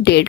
1.5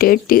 1.5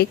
1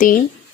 3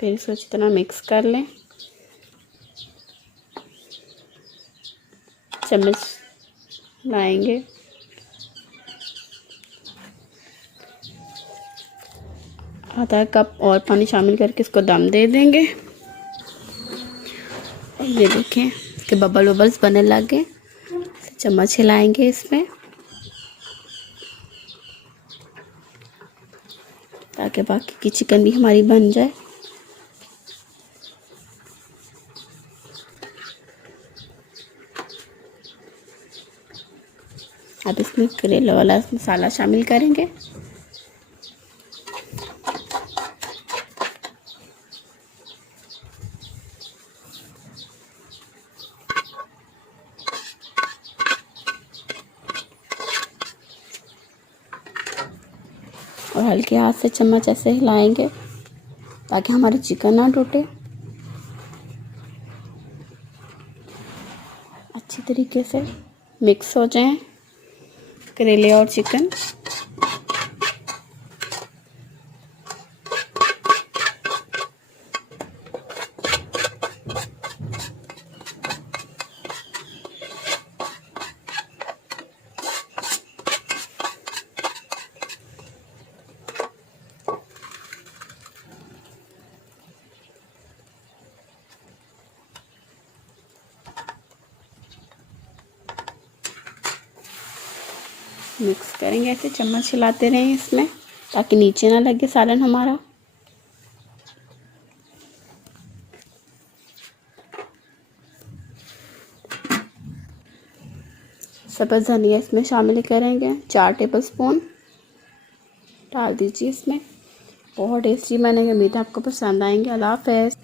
फिर इसको अच्छी तरह मिक्स कर लें। चम्मच लाएंगे, आधा कप और पानी शामिल करके इसको दम दे देंगे। और ये देखें कि बबल्स बनने लग गए। चम्मच हिलाएंगे इसमें ताकि बाकी की चिकन भी हमारी बन जाए। अब इसमें करेला वाला मसाला शामिल करेंगे। और हल्के हाथ से चम्मच ऐसे हिलाएंगे ताकि हमारी चिकन ना टूटे। अच्छी तरीके से मिक्स हो जाएं करेले और चिकन। मिक्स करेंगे, ऐसे चम्मच हिलाते रहें इसमें ताकि नीचे ना लगे सालन हमारा। सब्ज़ धनिया इसमें शामिल करेंगे, 4 टेबलस्पून डाल दीजिए इसमें। बहुत टेस्टी बनेंगे, उम्मीद है आपको पसंद आएंगे। अल्लाह हाफ़िज़।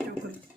Chocolate.